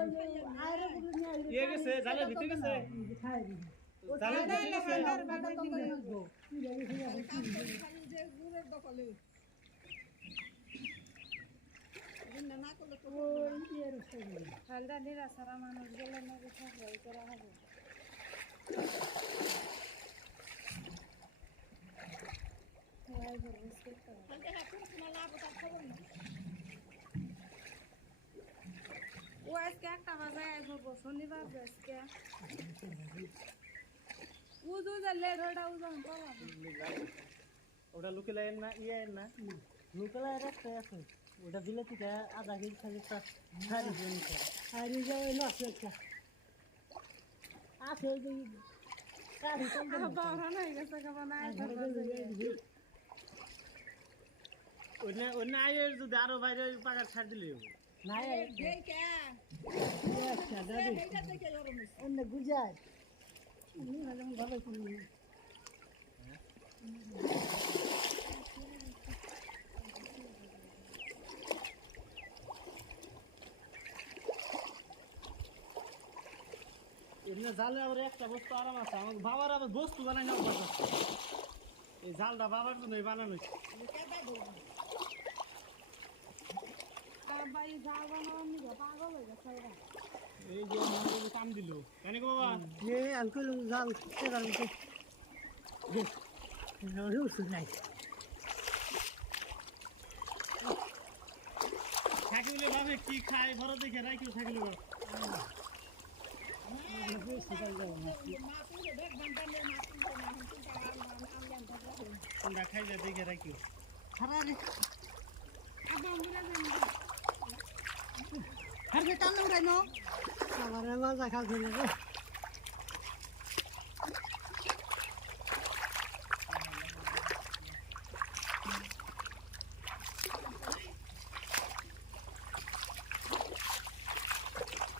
ये গেছে জালের ভিতরে গেছে জালের ভিতরে গেছে হালদা দিরা সারা মানুষ গেলে না কিছু হয় করা হবে ও আজকে একটা বাজায় আসবো শনিবার আজকে উজু জালে রোডা উজন পড়া ওটা লুকে লাইন না ইয়ে না লুকেলা রাখতে আছে ওটা দিলে কি আধা কেজি খালি সারি জমিতে সারি যাবে না একটা আছে যে সারি চলতে বাবা না গেছে কেমন অন্য আয়ের যদি আরো বাইরে পাকার ছাড় দিলে নাই অন্য গুজার ভালো করি এমনি জালে আবার একটা বস্তু আরাম আছে আমার বাবার আবার বস্তু বানাই নেওয়া কথা এই জালটা বাবার জন্য বানানো ভাই জাল বানাবার নিয়ে পাগল হয়ে গেছে এই যে কাম দিল কেন গো বাবা যে আঙ্কেল জাল সেরালতে যে রুস নাই থাকিলে ভাবে কি খায় বড় দেখে রাখিও থাকিলে বাবা তোমরা খাইলে দেখে রাখিও খারারে আবার আমরা জানি খাবে টানো রাইনো আমার মজা খাবে না রে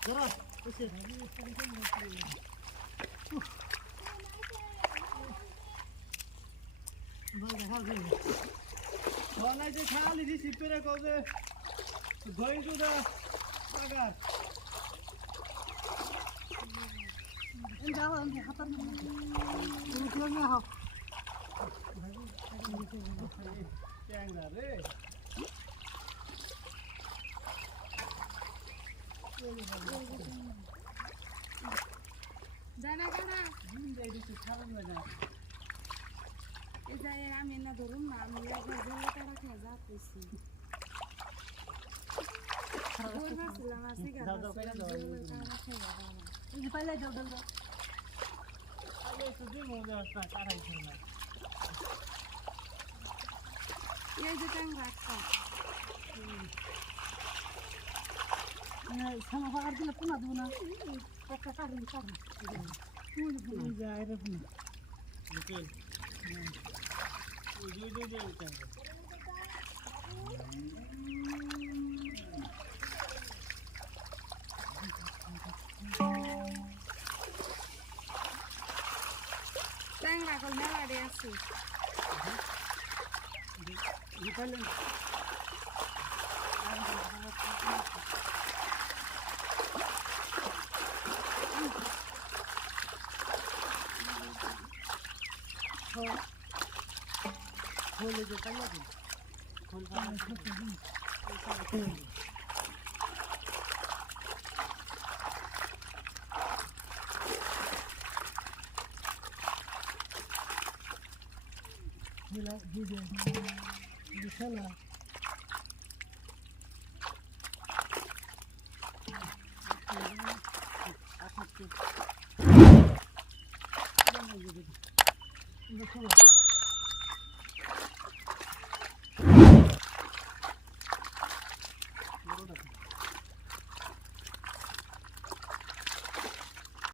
ধরো এসে মজা খাবে বলাই যে খালি রিসিভ করে কও যে গোয়িং টু দা পাগার যাও আমি হাতার উঠলো না হোক ট্যাংরা রে জানা কারা এই দিকে খারাপ লাগে এই যায় আমি না ধরুন না আমি একবার ধরে তারা খেয়ে যাচ্ছি ওই মাছলাম আছে গাছ এই পাইলে দাও দাও আগে তো দিন মজা আসছে কাটাই ছিল না এই যে ট্যাংরা একটা সামা ফাঁকার দিলে পোনা দেবো না একটা কাটুন কাটুন তুই যায় রে পোনা ওকে ওই যে ট্যাংরা ট্যাংরা কল মেলা দিয়ে আছে পাইলেন खोले जो कल दिन खोल मिला वीडियो दिखला देखो